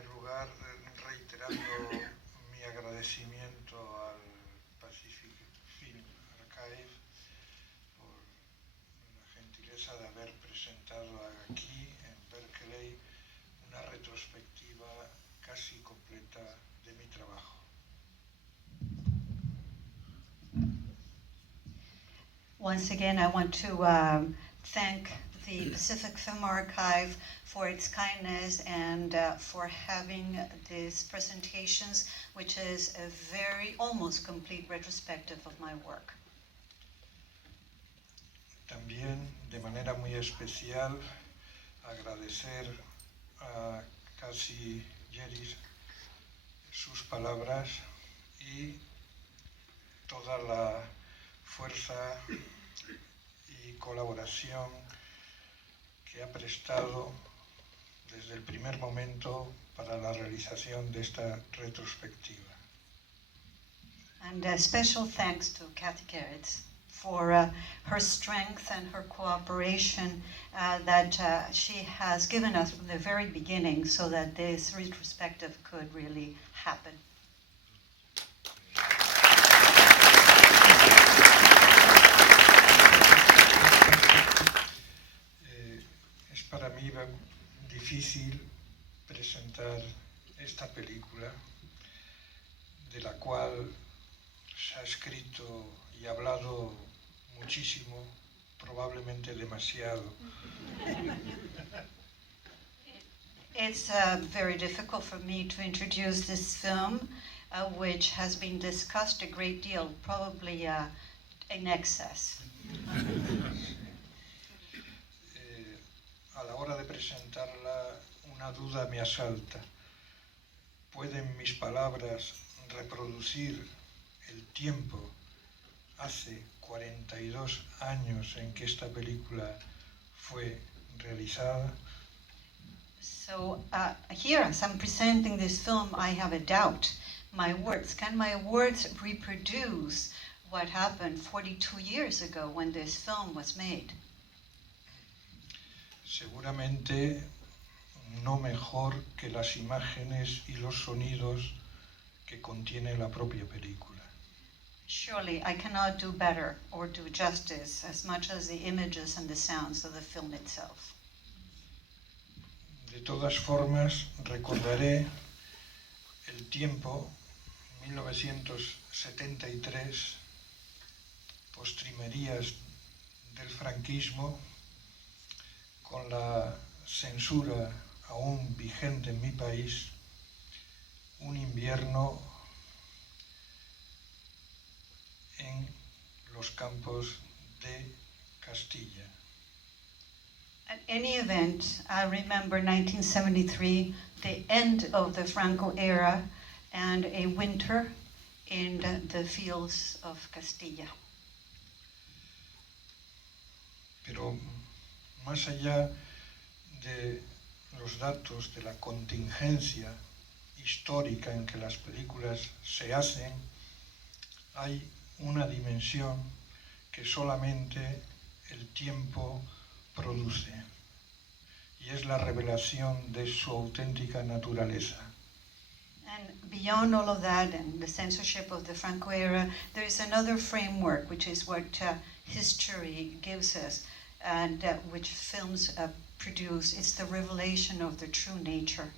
primer lugar, reiterando mi agradecimiento al Pacific Film Archive por la gentileza de haber presentado aquí en Berkeley una retrospectiva casi completa de mi trabajo. Once again, I want to thank the Pacific Film Archive for its kindness and for having these presentations, which is a very, almost complete retrospective of my work. También, de manera muy especial, agradecer a casi Geritz sus palabras y toda la fuerza y colaboración que ha prestado desde el primer momento para la realización de esta retrospectiva. And special thanks to Kathy Geritz for her strength and her cooperation that she has given us from the very beginning so that this retrospective could really happen. Es para mí difícil presentar esta película, de la cual se ha escrito y hablado muchísimo, probablemente demasiado. It's very difficult for me to introduce this film, which has been discussed a great deal, probably in excess. A la hora de presentarla, una duda me asalta. ¿Pueden mis palabras reproducir el tiempo hace 42 años en que esta película fue realizada? So here, as I'm presenting this film, I have a doubt. Can my words reproduce what happened 42 years ago when this film was made? Seguramente no mejor que las imágenes y los sonidos que contiene la propia película. Surely I cannot do better or do justice as much as the images and the sounds of the film itself. De todas formas, recordaré el tiempo, 1973, postrimerías del franquismo, con la censura aún vigente en mi país, un invierno en los campos de Castilla. At any event, I remember 1973, the end of the Franco era, and a winter in the fields of Castilla. Pero más allá de los datos de la contingencia histórica en que las películas se hacen, hay una dimensión que solamente el tiempo produce, y es la revelación de su auténtica naturaleza. And beyond all of that and the censorship of the Franco era, there is another framework, which is what history gives us, and which films produce. It's the revelation of the true nature.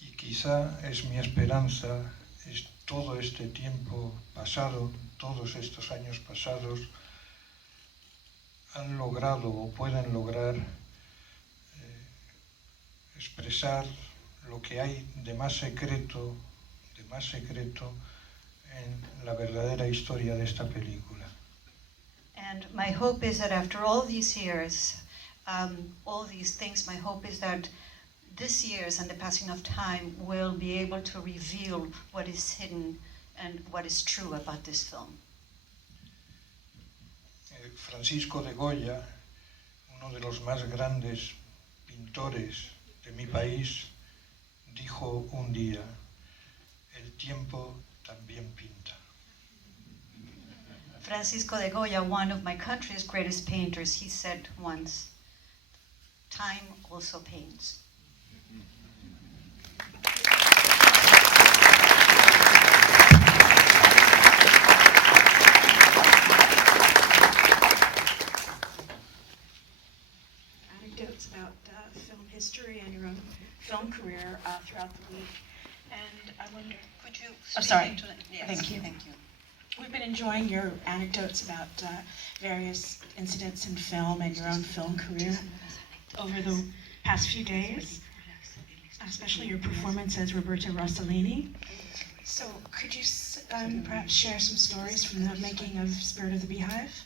Y quizá es mi esperanza, es todo este tiempo pasado, todos estos años pasados, han logrado o pueden lograr expresar lo que hay de más secreto en la verdadera historia de esta película. And my hope is that after all these years, all these things, my hope is that this years and the passing of time will be able to reveal what is hidden and what is true about this film. Francisco de Goya, uno de los más grandes pintores de mi país, dijo un día: el tiempo también pinta. Francisco de Goya, one of my country's greatest painters, he said once, time also paints. anecdotes about film history and your own film career throughout the week. And I wonder, Could you Oh, speak sorry. into it? Yes, Thank you. Thank you. we've been enjoying your anecdotes about various incidents in film and your own film career over the past few days, especially your performance as Roberta Rossellini. So could you perhaps share some stories from the making of Spirit of the Beehive?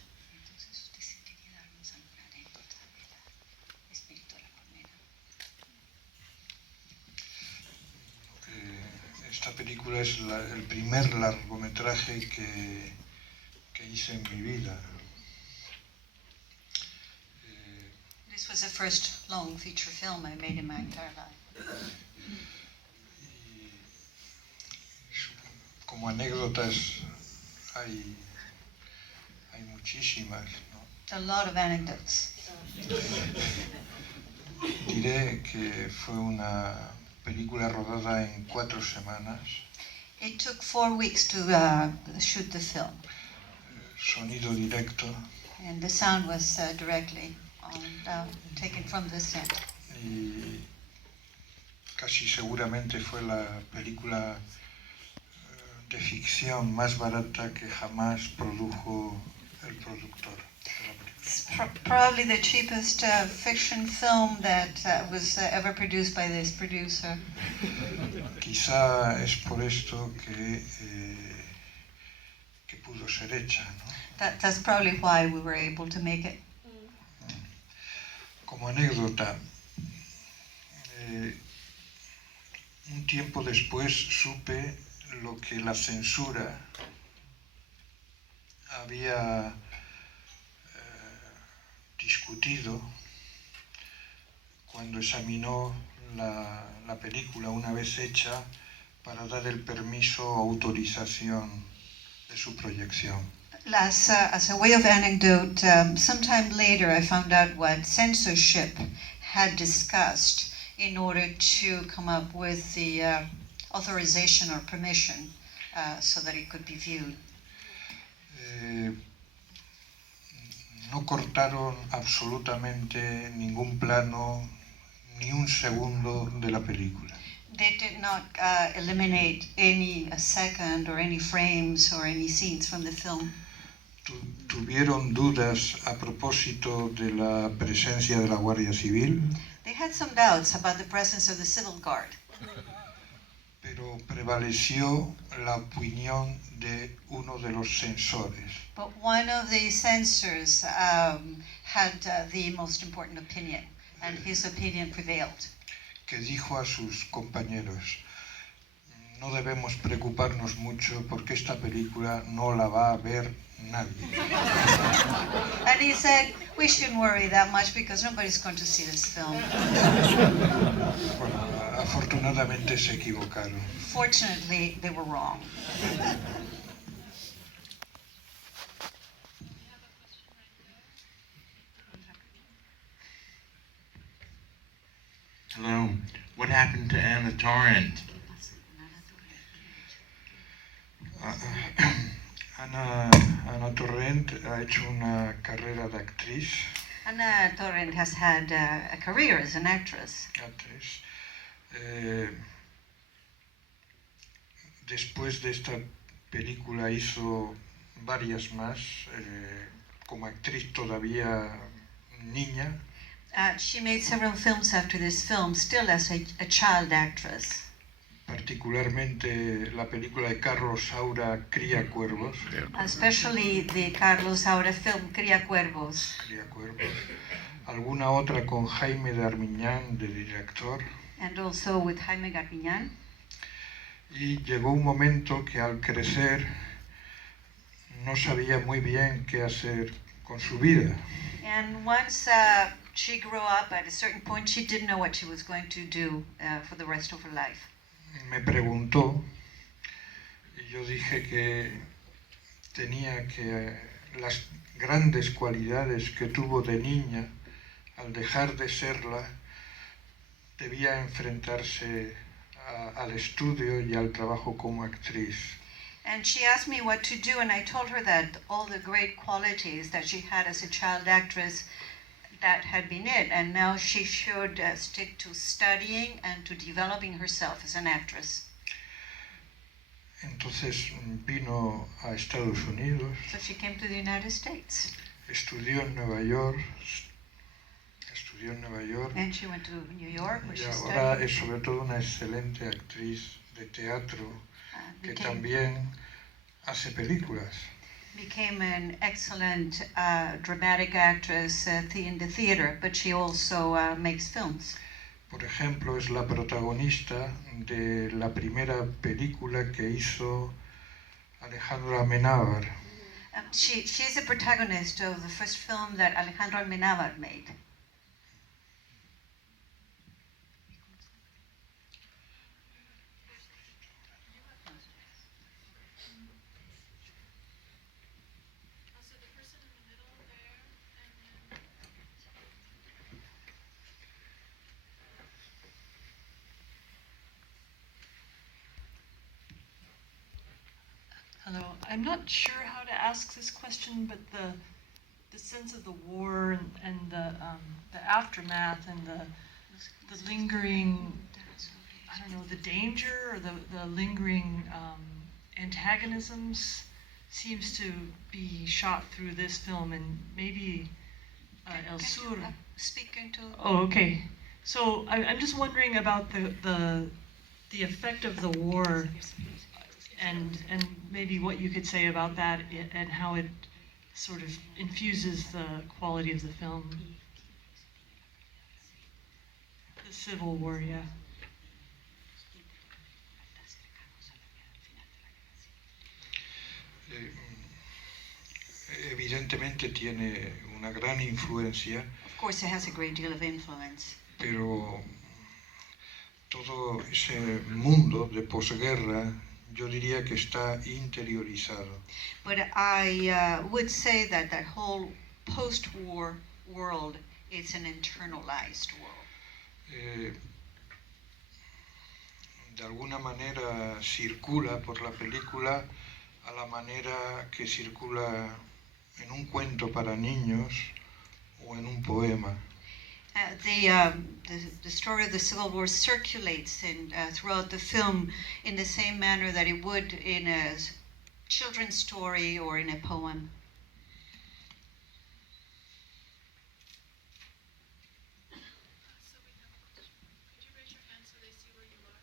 Esta película es el primer largometraje que hice en mi vida. This was the first long feature film I made in my entire life. Como anécdotas hay muchísimas, ¿no? A lot of anecdotes. Diré que fue una película rodada en 4 semanas. It took 4 weeks to shoot the film, Sonido directo. and the sound was directly taken from the set. Y casi seguramente fue la película de ficción más barata que jamás produjo el productor de la película. It's probably the cheapest fiction film that was ever produced by this producer. Quizá es por esto que pudo ser hecha, ¿no? That's probably why we were able to make it. Como anécdota, un tiempo después supe lo que la censura había discutido cuando examinó la película una vez hecha para dar el permiso o autorización de su proyección. As a way of anecdote, sometime later I found out what censorship had discussed in order to come up with the authorization or permission so that it could be viewed. No cortaron absolutamente ningún plano, ni un segundo de la película. They did not eliminate any second or any frames or any scenes from the film. Tuvieron dudas a propósito de la presencia de la Guardia Civil. They had some doubts about the presence of the civil guard. Pero prevaleció la opinión de uno de los censores. But one of the censors had the most important opinion, and his opinion prevailed. Que dijo a sus compañeros: no debemos preocuparnos mucho porque esta película no la va a ver nadie. And he said, we shouldn't worry that much because nobody's going to see this film. Bueno, afortunadamente se equivocaron. Fortunately, they were wrong. Hello. What happened to Anna Torrent? Anna Torrent ha hecho una carrera de actriz. Anna Torrent has had a career as an actress. Después de esta película hizo varias más, como actriz todavía niña. She made several films after this film, still as a child actress. Particularmente la película de Carlos Saura, Cría Cuervos. Especially the Carlos Saura film, Cría Cuervos. Cría Cuervos. Alguna otra con Jaime de Armiñán, de director. And also with Jaime Garbiñán. Y llegó un momento que al crecer no sabía muy bien qué hacer con su vida. And once she grew up, at a certain point, she didn't know what she was going to do for the rest of her life. Me preguntó y yo dije que tenía que las grandes cualidades que tuvo de niña, al dejar de serla, debía enfrentarse al estudio y al trabajo como actriz. And she asked me what to do, and I told her that all the great qualities that she had as a child actress that had been it, and now she should stick to studying and to developing herself as an actress. Entonces vino a Estados Unidos, So she came to the United States, estudió en Nueva York, and she went to New York, where y she ahora studied. es sobre todo una excelente actriz de teatro que Became también hace películas. an excellent dramatic actress in the theater, but she also makes films. Por ejemplo, es la protagonista de la primera película que hizo Alejandro Amenábar. She's a protagonist of the first film that Alejandro Amenábar made. Hello. I'm not sure how to ask this question, but the sense of the war and the aftermath and the lingering, I don't know, the danger or the lingering antagonisms seems to be shot through this film, and maybe El Sur. Can you speak into? Oh, okay. So I'm just wondering about the effect of the war, and maybe what you could say about that and how it sort of infuses the quality of the film. The Civil War, yeah. Evidentemente tiene una gran influencia, Of course, it has a great deal of influence. pero todo ese mundo de posguerra yo diría que está interiorizado. But I would say that that whole post-war world is an internalized world. De alguna manera circula por la película a la manera que circula en un cuento para niños o en un poema. The story of the Civil War circulates throughout the film in the same manner that it would in a children's story or in a poem. Could you raise your hand so they see where you are?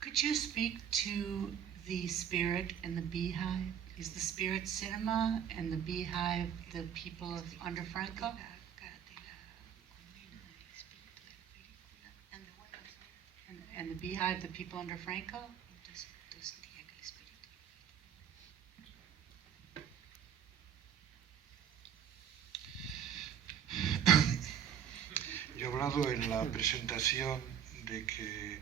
Could you speak to the spirit and the beehive? Is the spirit cinema and the beehive the people of under Franco? And the beehive the people under Franco? Yo he hablado en la presentación de que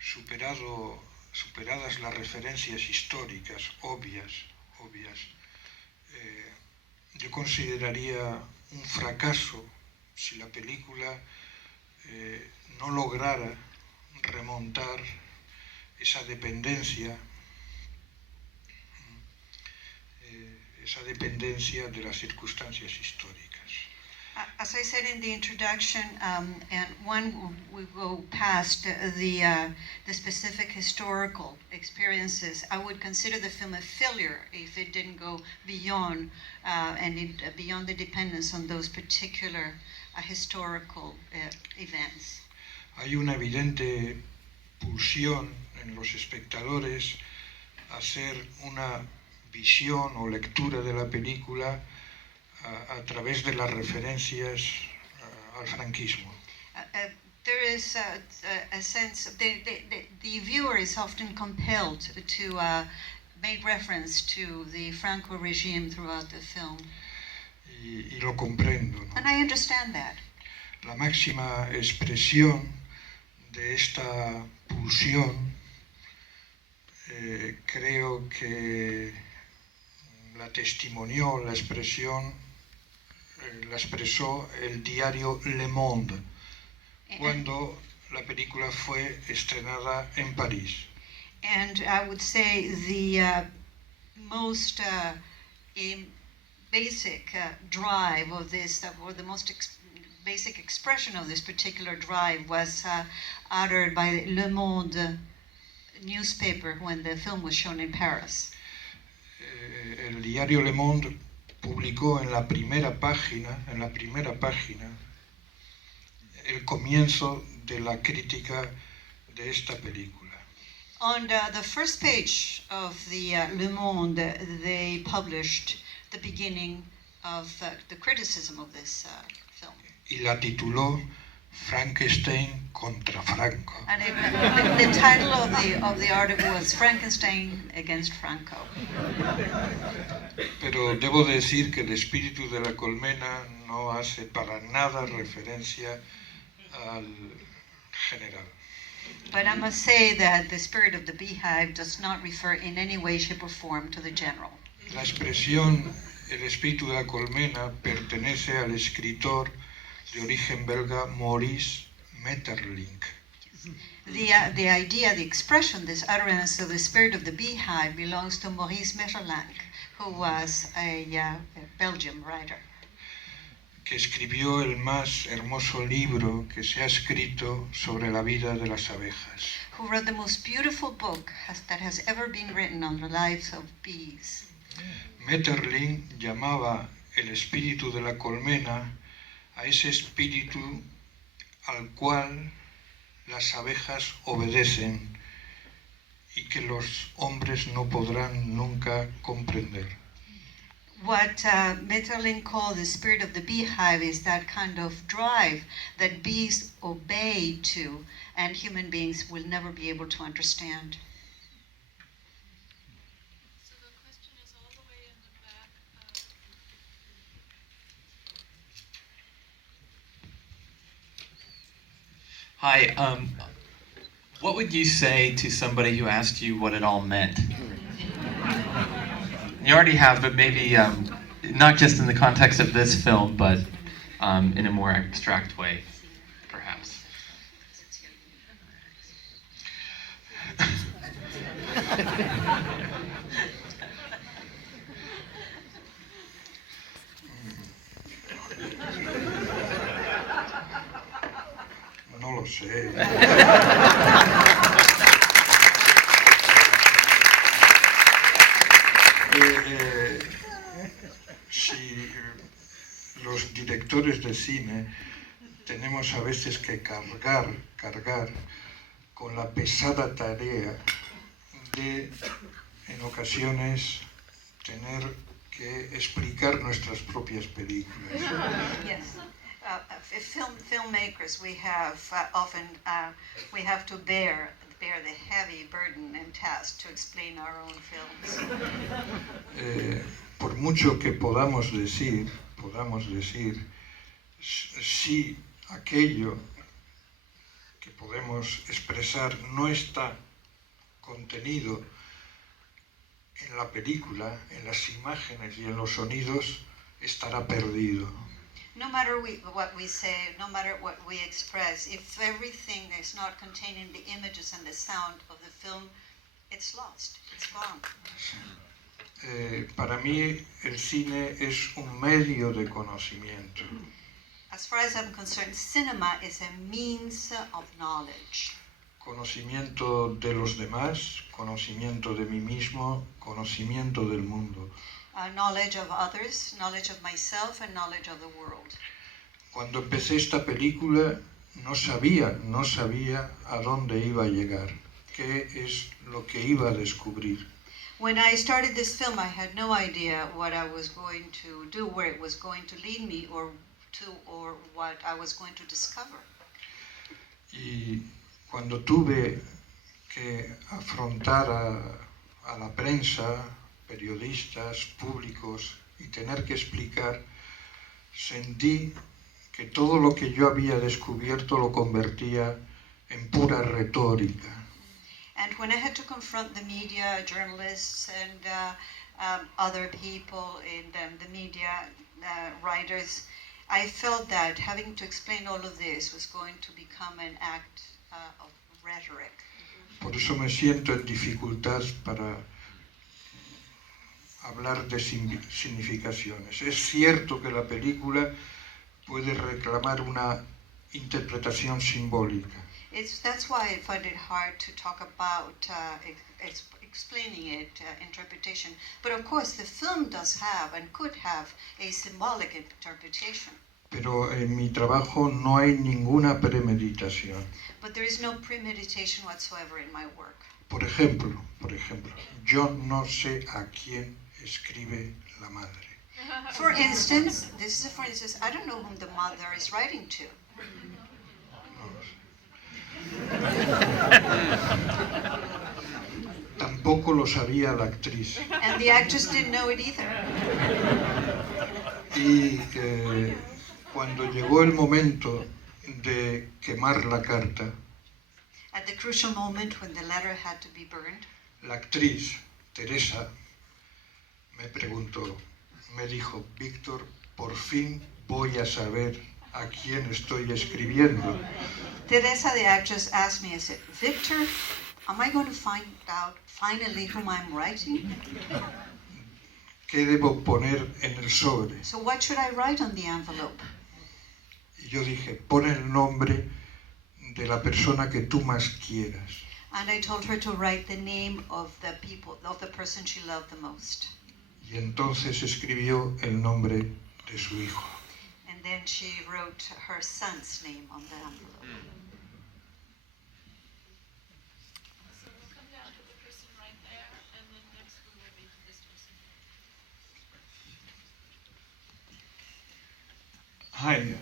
superadas las referencias históricas obvias, yo consideraría un fracaso si la película no lograra remontar esa dependencia de las circunstancias históricas. As I said in the introduction, and when we go past the specific historical experiences, I would consider the film a failure if it didn't go beyond beyond the dependence on those particular historical events. Hay una evidente pulsión en los espectadores a hacer una visión o lectura de la película a través de las referencias al franquismo. There is a sense, the viewer is often compelled to make reference to the Franco regime throughout the film. Y lo comprendo, ¿no? And I understand that. La máxima expresión de esta pulsión creo que la testimonió, la expresó el diario Le Monde cuando la película fue estrenada en París. And I would say most basic drive of this, or the most basic expression of this particular drive was uttered by Le Monde newspaper when the film was shown in Paris. El diario Le Monde publicó en la primera página, el comienzo de la crítica de esta película. On the first page of the Le Monde, they published the beginning of the criticism of this film. Y la tituló Frankenstein contra Franco. And the title of the article was Frankenstein against Franco. Pero debo decir que el espíritu de la colmena no hace para nada referencia al general. But I must say that the Spirit of the Beehive does not refer in any way, shape, or form to the general. La expresión el espíritu de la colmena pertenece al escritor de origen belga Maurice Maeterlinck. The idea, the expression, this utterance of the Spirit of the Beehive belongs to Maurice Maeterlinck, who was a Belgian writer. Que escribió el más hermoso libro que se ha escrito sobre la vida de las abejas. Who wrote the most beautiful book that has ever been written on the lives of bees. Maeterlinck llamaba el espíritu de la colmena a ese espíritu al cual las abejas obedecen y que los hombres no podrán nunca comprender. What Maeterlinck called the spirit of the beehive is that kind of drive that bees obey to, and human beings will never be able to understand. So the question is all the way in the back. Hi, what would you say to somebody who asked you what it all meant? You already have, but maybe not just in the context of this film, but in a more abstract way, perhaps. No lo sé. Si los directores de cine tenemos a veces que cargar con la pesada tarea de, en ocasiones, tener que explicar nuestras propias películas. Yes. Filmmakers, we have often we have to bear the heavy burden and task to explain our own films. Por mucho que podamos decir, si aquello que podemos expresar no está contenido en la película, en las imágenes y en los sonidos, estará perdido. No matter what we say, no matter what we express, if everything is not contained in the images and the sound of the film, it's lost, it's gone. Para mí el cine es un medio de conocimiento. As far as I'm concerned, cinema is a means of knowledge. Conocimiento de los demás, conocimiento de mí mismo, conocimiento del mundo. Knowledge of others, knowledge of myself, and knowledge of the world. Cuando empecé esta película no sabía a dónde iba a llegar, qué es lo que iba a descubrir. When I started this film, I had no idea what I was going to do, where it was going to lead me, or what I was going to discover. Y cuando tuve que afrontar a la prensa, periodistas, públicos, y tener que explicar, sentí que todo lo que yo había descubierto lo convertía en pura retórica. And when I had to confront the media, journalists, and other people in the media, writers, I felt that having to explain all of this was going to become an act of rhetoric. Por eso me siento en dificultad para hablar de significaciones. Es cierto que la película puede reclamar una interpretación simbólica. That's why I find it hard to talk about explaining it, interpretation. But of course, the film does have and could have a symbolic interpretation. Pero en mi trabajo no hay ninguna premeditación. But there is no premeditation whatsoever in my work. Por ejemplo, yo no sé a quién escribe la madre. For instance, I don't know whom the mother is writing to. Tampoco lo sabía la actriz. And the actress didn't know it either. Y cuando llegó el momento de quemar la carta, At the crucial moment when the letter had to be burned, la actriz, Teresa, me dijo, Víctor, por fin voy a saber a quién estoy escribiendo. Teresa, the actress, asked me, I said, Victor, am I going to find out finally whom I'm writing? ¿Qué debo poner en el sobre? So what should I write on the envelope? Y yo dije, pon el nombre de la persona que tú más quieras. And I told her to write the name of the person she loved the most. Y entonces escribió el nombre de su hijo. And then she wrote her son's name on the envelope. So we'll come down to the person right there, and then next we will be to this person. Hi,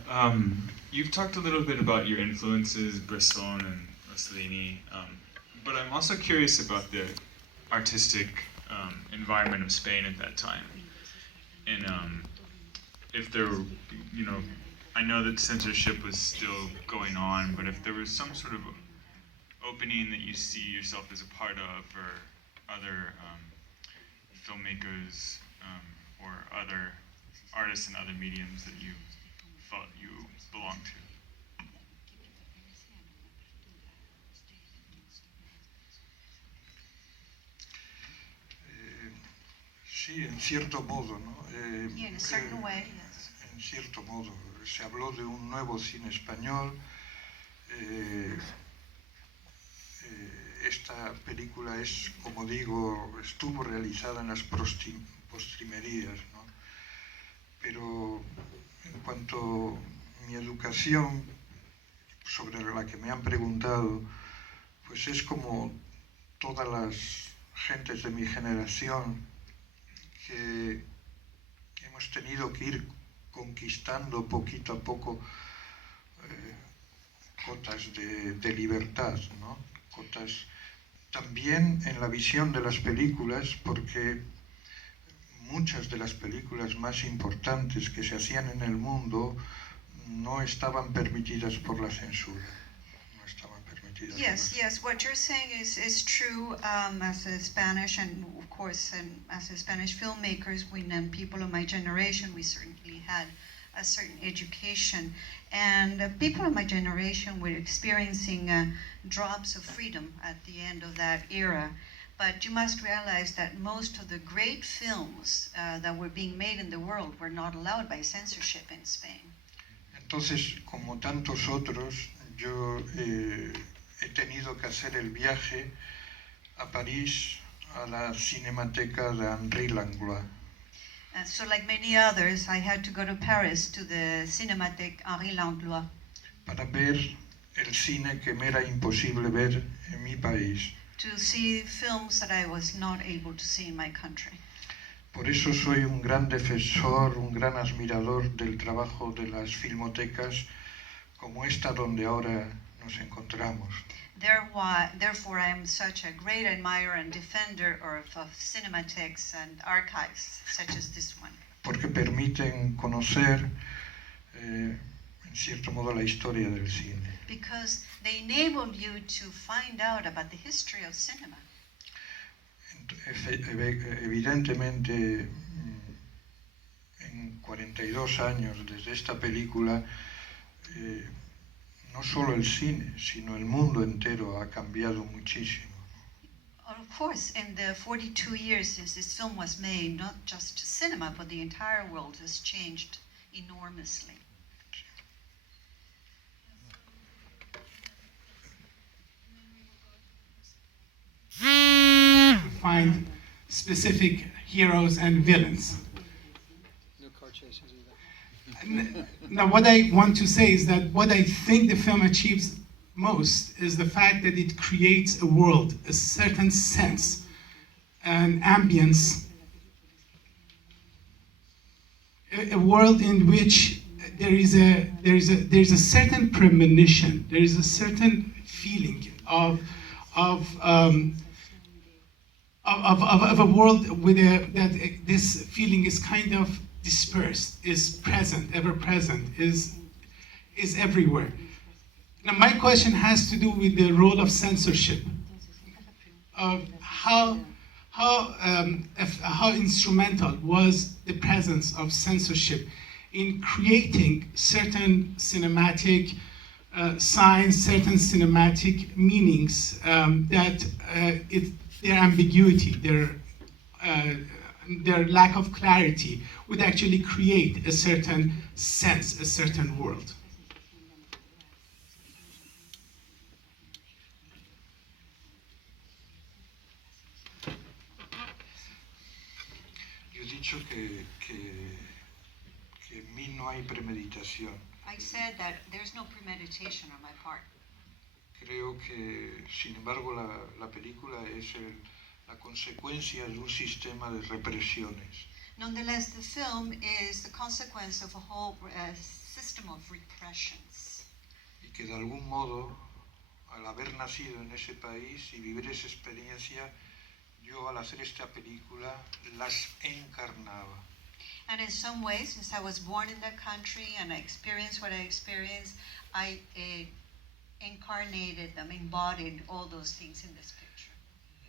you've talked a little bit about your influences, Bresson and Rossellini, but I'm also curious about the artistic environment of Spain at that time. And if there were, I know that censorship was still going on, but if there was some sort of opening that you see yourself as a part of, or other filmmakers or other artists in other mediums that you felt you belonged to. Sí, en cierto modo, ¿no? Yeah, in a certain way, yes. En cierto modo, se habló de un nuevo cine español. Esta película es, como digo, estuvo realizada en las postrimerías, ¿no? Pero en cuanto a mi educación, sobre la que me han preguntado, pues es como todas las gentes de mi generación, que hemos tenido que ir conquistando poquito a poco cotas de libertad, ¿no? Cotas también en la visión de las películas, porque muchas de las películas más importantes que se hacían en el mundo no estaban permitidas por la censura. Yes, what you're saying is true as a Spanish, and of course as a Spanish filmmakers, people of my generation, we certainly had a certain education, and people of my generation were experiencing drops of freedom at the end of that era. But you must realize that most of the great films that were being made in the world were not allowed by censorship in Spain. Entonces, como tantos otros, yo he tenido que hacer el viaje a París, a la Cinemateca de Henri Langlois. So like many others, I had to go to Paris to the Cinémathèque Henri Langlois. Para ver el cine que me era imposible ver en mi país. To see films that I was not able to see in my country. Por eso soy un gran defensor, un gran admirador del trabajo de las filmotecas como esta donde ahora nos encontramos. Therefore, I am such a great admirer and defender of cinematheques and archives such as this one. Porque permiten conocer, en cierto modo, la historia del cine. Because they enable you to find out about the history of cinema. Evidentemente, en 42 años desde esta película, no solo el cine, sino el mundo entero ha cambiado muchísimo. Of course, in the 42 years since this film was made, not just cinema, but the entire world has changed enormously. Find specific heroes and villains. No car chases either. Now, what I want to say is that what I think the film achieves most is the fact that it creates a world, a certain sense, an ambience, a world in which there is a certain premonition, there is a certain feeling of a world with that this feeling is kind of dispersed, is present, ever present, is everywhere. Now, my question has to do with the role of censorship, of how instrumental was the presence of censorship in creating certain cinematic signs, certain cinematic meanings that their ambiguity, their lack of clarity would actually create a certain sense, a certain world. Yo he dicho que en mí no hay premeditación. I said that there's no premeditation on my part. Creo que, sin embargo, la película es la consecuencia de un sistema de represiones. Nonetheless, the film is the consequence of a whole system of repressions. Y que de algún modo, al haber nacido en ese país y vivir esa experiencia, yo al hacer esta película las encarnaba. And in some ways, since I was born in that country and I experienced what I experienced, I incarnated them, embodied all those things in this picture.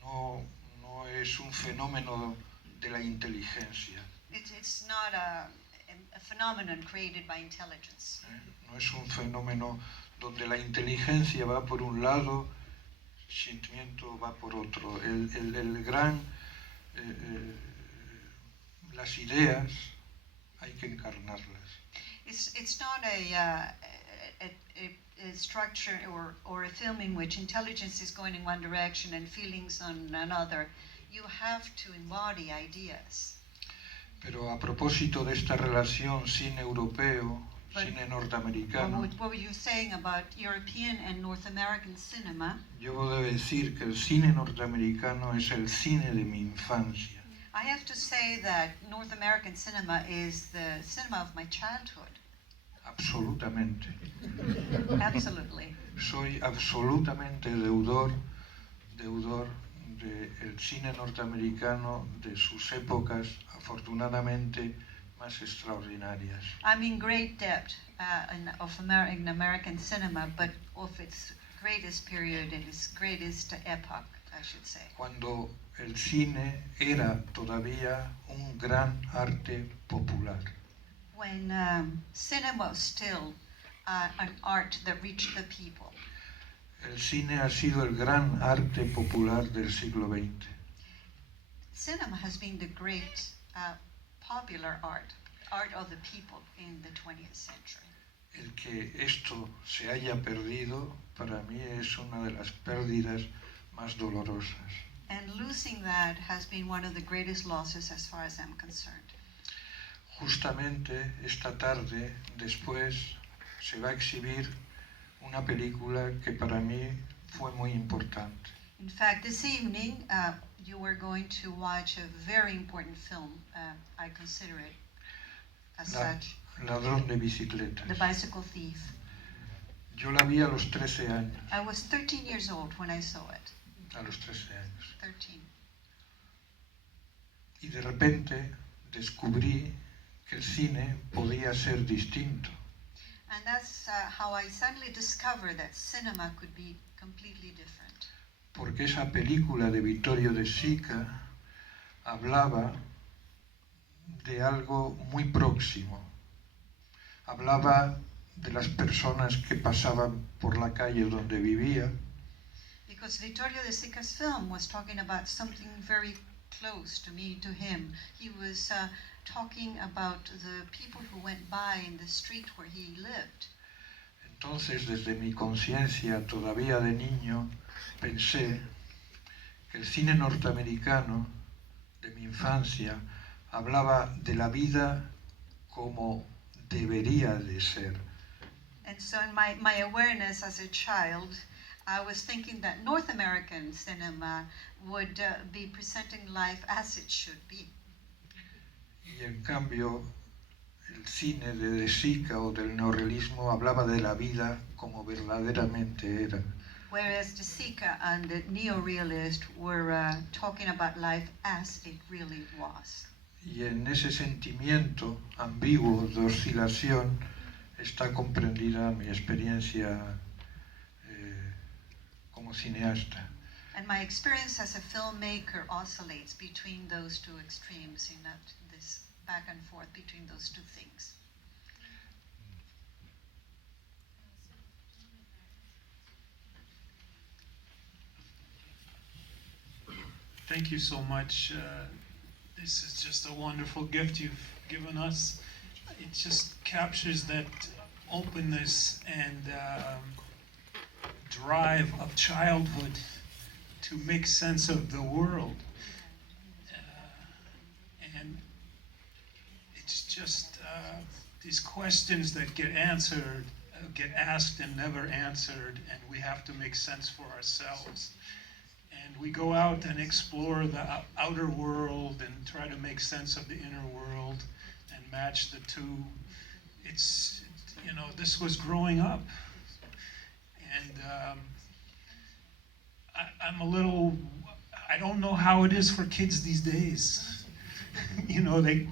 No es un fenómeno de la inteligencia. It's not a phenomenon created by intelligence. No es un fenómeno donde la inteligencia va por un lado, el sentimiento va por otro. Las ideas hay que encarnarlas. It's not a structure or a film in which intelligence is going in one direction and feelings on another. You have to embody ideas. Pero a propósito de esta relación cine europeo, cine norteamericano, What were you saying about European and North American cinema? yo debo decir que el cine norteamericano es el cine de mi infancia. I have to say that North American cinema is the cinema of my childhood. Absolutamente. Absolutely. Soy absolutamente deudor del cine norteamericano de sus épocas, afortunadamente, más extraordinarias. I'm in great debt of American cinema, but of its greatest period and its greatest epoch, I should say. Cuando el cine era todavía un gran arte popular. When cinema was still an art that reached the people. El cine ha sido el gran arte popular del siglo XX. Cinema has been the great popular art of the people in the 20th century. El que esto se haya perdido, para mí es una de las pérdidas más dolorosas. And losing that has been one of the greatest losses as far as I'm concerned. Justamente esta tarde, después, se va a exhibir una película que para mí fue muy importante. In fact, this evening, you were going to watch a very important film. I consider it as such. Ladrón de bicicletas. The Bicycle Thief. Yo la vi a los 13 años. I was 13 years old when I saw it. A los 13 años. 13. Y de repente descubrí que el cine podía ser distinto. And that's how I suddenly discovered that cinema could be completely different. Porque esa película de Vittorio De Sica hablaba de algo muy próximo. Hablaba de las personas que pasaban por la calle donde vivía. Because Vittorio De Sica's film was talking about something very close to me, to him. He was talking about the people who went by in the street where he lived. Entonces, desde mi conciencia todavía de niño, pensé que el cine norteamericano de mi infancia hablaba de la vida como debería de ser. And so in my awareness as a child, I was thinking that North American cinema would be presenting life as it should be. Y en cambio, el cine de Sica o del neorrealismo hablaba de la vida como verdaderamente era. Whereas De Sica and the neorealist were talking about life as it really was. Y en ese sentimiento ambiguo de oscilación está comprendida mi experiencia como cineasta. And my experience as a filmmaker oscillates between those two extremes, in that this back and forth between those two things. Thank you so much. This is just a wonderful gift you've given us. It just captures that openness and drive of childhood to make sense of the world. And it's just these questions that get answered, get asked and never answered, and we have to make sense for ourselves. And we go out and explore the outer world and try to make sense of the inner world and match the two. It's, you know, this was growing up. And I'm a little, I don't know how it is for kids these days. You know, they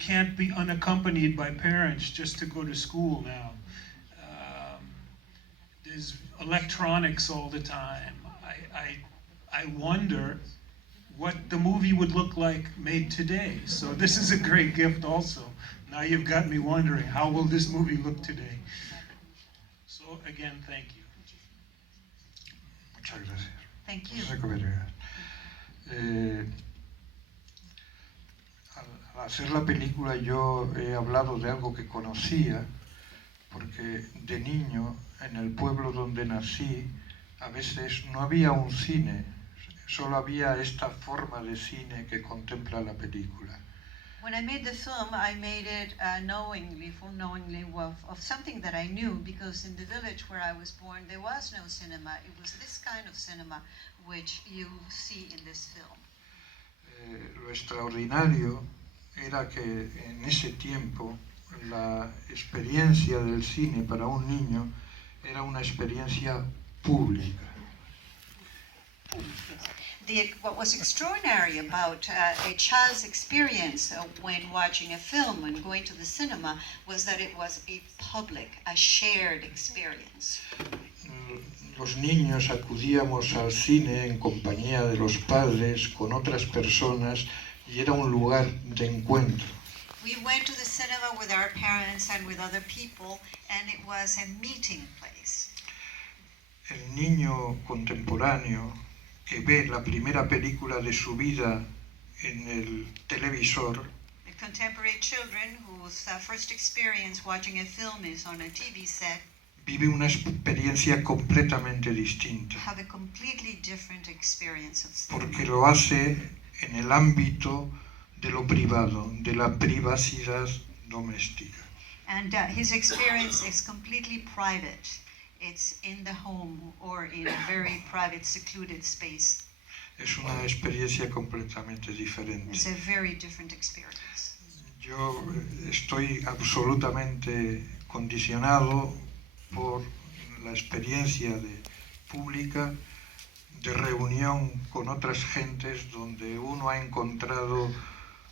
can't be unaccompanied by parents just to go to school now. There's electronics all the time. I wonder what the movie would look like made today. So this is a great gift also. Now you've got me wondering, how will this movie look today? So again, thank you. Muchas gracias. Thank you. Al hacer la película yo he hablado de algo que conocía, porque de niño en el pueblo donde nací a veces no había un cine, solo había esta forma de cine que contempla la película. When I made the film, I made it full knowingly of something that I knew, because in the village where I was born, there was no cinema. It was this kind of cinema which you see in this film. Lo extraordinario era que en ese tiempo la experiencia del cine para un niño era una experiencia pública. What was extraordinary about a child's experience when watching a film and going to the cinema was that it was a public, a shared experience. Los niños acudíamos al cine en compañía de los padres, con otras personas, y era un lugar de encuentro. We went to the cinema with our parents and with other people, and it was a meeting place. El niño contemporáneo que ve la primera película de su vida en el televisor, The contemporary children whose first experience watching a film is on a TV set vive una experiencia completamente distinta, have a completely different experience of cinema. porque lo hace en el ámbito de lo privado, de la privacidad doméstica. And his experience is completely private. It's in the home or in a very private, secluded space. Es una experiencia completamente diferente. It's a very different experience. Yo estoy absolutamente condicionado por la experiencia pública de reunión con otras gentes donde uno ha encontrado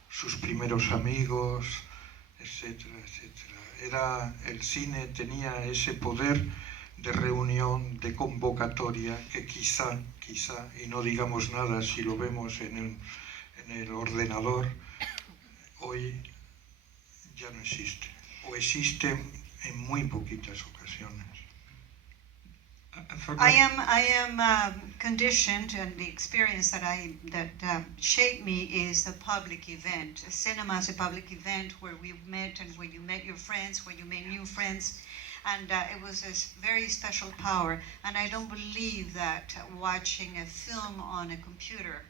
sus primeros amigos, etcétera, etcétera. El cine tenía ese poder de reunión, de convocatoria, que quizá, y no digamos nada si lo vemos en el ordenador, hoy ya no existe, o existe en muy poquitas ocasiones. I am conditioned, and the experience that shaped me is a public event. Cinema is a public event where we met and where you met your friends, where you made new friends, and it was a very special power. And I don't believe that watching a film on a computer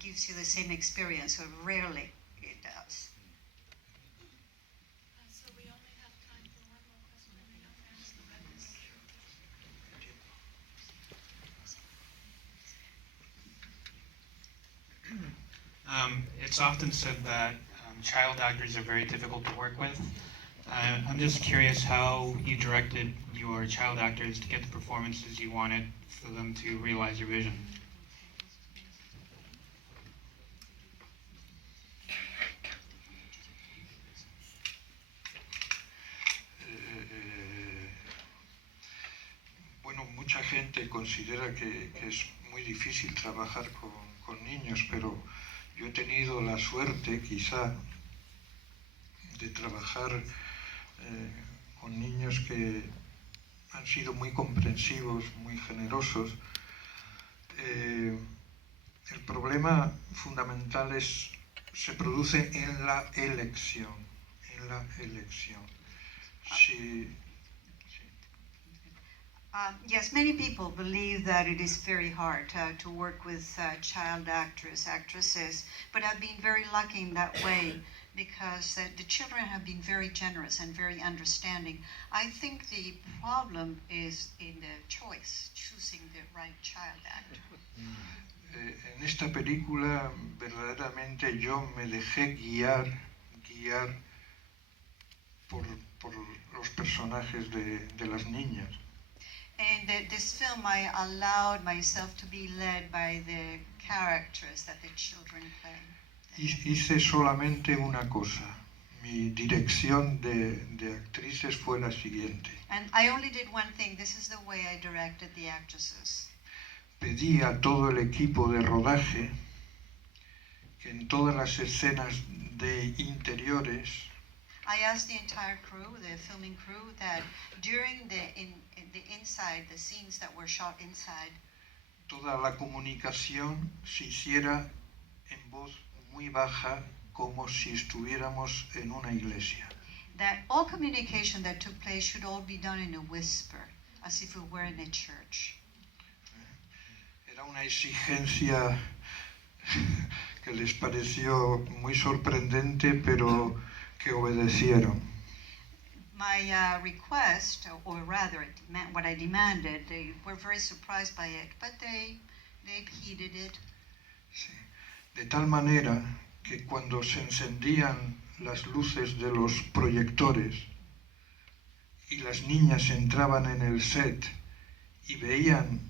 gives you the same experience, or rarely it does. So we only have time for one more question. It's often said that child actors are very difficult to work with. I'm just curious how you directed your child actors to get the performances you wanted for them to realize your vision. Bueno, mucha gente considera que es muy difícil trabajar con niños, pero yo he tenido la suerte, quizá, de trabajar con niños que han sido muy comprensivos, muy generosos. El problema fundamental se produce en la elección. Yes, many people believe that it is very hard to work with child actresses, but I've been very lucky in that way because the children have been very generous and very understanding. I think the problem is in the choice, choosing the right child actor. En esta película verdaderamente yo me dejé guiar por los personajes de las niñas. And this film, I allowed myself to be led by the characters that the children play. Hice solamente una cosa. Mi dirección de actrices fue la siguiente. And I only did one thing. This is the way I directed the actresses. Pedí a todo el equipo de rodaje que en todas las escenas de interiores I asked the entire crew, the filming crew, that during the scenes that were shot inside, toda la comunicación se hiciera en voz muy baja, como si estuviéramos en una iglesia. That all communication that took place should all be done in a whisper, as if we were in a church. Era una exigencia que les pareció muy sorprendente, pero que obedecieron. My request, or rather what I demanded, they were very surprised by it, but they heeded it. Sí. De tal manera que cuando se encendían las luces de los proyectores y las niñas entraban en el set y veían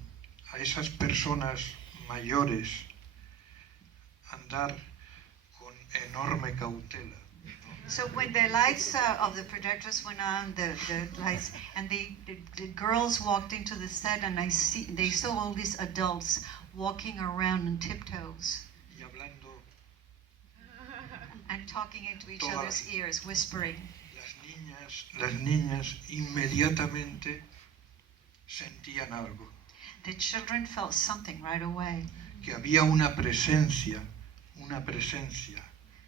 a esas personas mayores andar con enorme cautela. So when the lights of the projectors went on, the lights, and the girls walked into the set, and they saw all these adults walking around on tiptoes Y hablando, and talking into each other's ears, whispering. Las niñas inmediatamente sentían algo. The children felt something right away. Que había una presencia.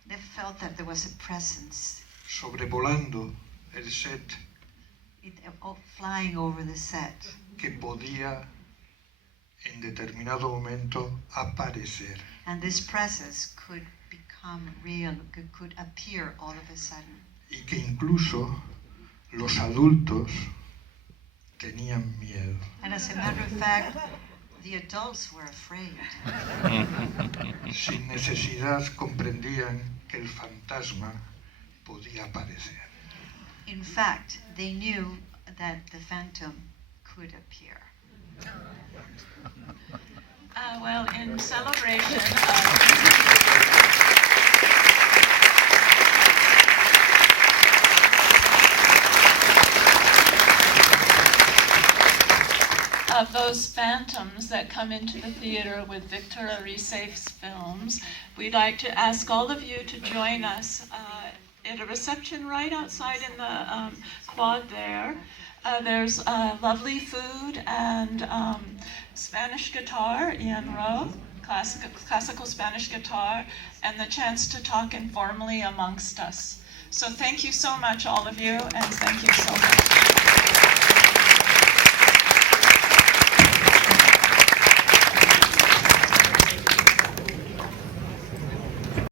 They felt that there was a presence. Sobrevolando el set. Flying over the set. Que podía en determinado momento aparecer. And this presence could become real, could appear all of a sudden. Y que incluso los adultos tenían miedo. And as a matter of fact, the adults were afraid. Sin necesidad comprendían que el fantasma podía aparecer. In fact, they knew that the phantom could appear. Well, in celebration of those phantoms that come into the theater with Victor Erice's films, we'd like to ask all of you to join us at a reception right outside in the quad there. There's lovely food and Spanish guitar, Ian Rowe, classical Spanish guitar, and the chance to talk informally amongst us. So thank you so much, all of you, and thank you so much.